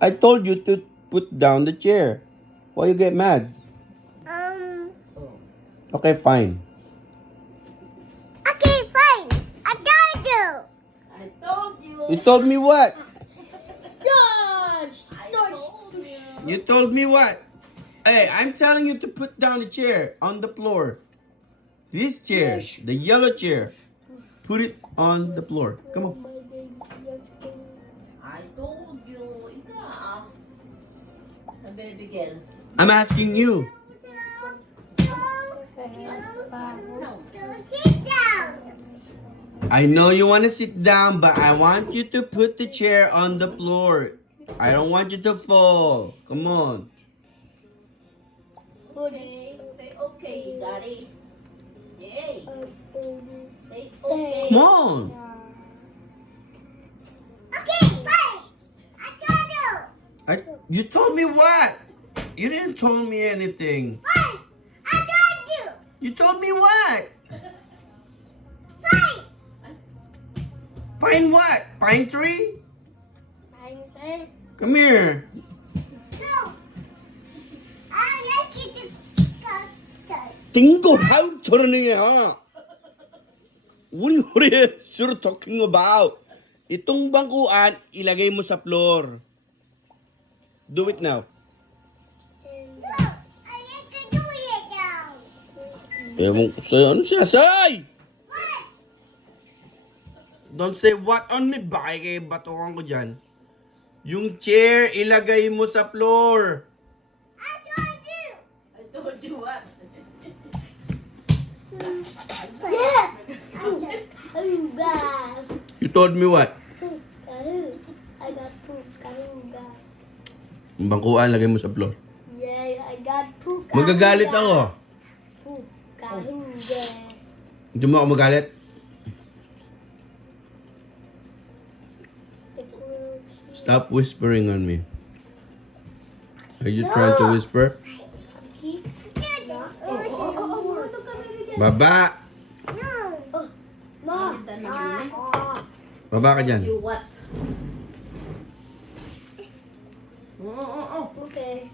I told you to put down the chair. Why you get mad? Okay, fine. Okay, fine. I told you. I told you. You told me what? George. I told you. You told me what? Hey, I'm telling you to put down the chair on the floor. This chair, the yellow chair. Put it on the floor. Come on. I told you. Ikaw. Sa baby girl. I'm asking you. Sit down. I know you want to sit down, but I want you to put the chair on the floor. I don't want you to fall. Come on. Say okay, daddy. Yay. Say okay. Come on. Okay, fine. I told you. You told me what? You didn't tell me anything. Fine. I told you. You told me what? Fine. Pine what? Pine tree? Fine. Come here. No. I like it to custard. Tingo, how turning it ha? What are you sure talking about? Itong bangkuan, ilagay mo sa floor. Do it now. No. I like to do it now. Ewan ko sa'yo. Ano sinasay? What? Don't say what on me. Baka kayo batukan ko dyan. Yung chair, ilagay mo sa floor. I told you. I told you what? Yes. Karuga. You told me what? I got poop. Karuga. Yung bangkuan, lagay mo sa floor. Yeah, I got poop. Magagalit ako. Poop. Karuga. Hindi mo ako magalit? Stop whispering on me. Are you trying to whisper? Baba! No. Ma. Baba ka dyan. You what? Oh. Okay.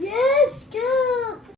Yes, go.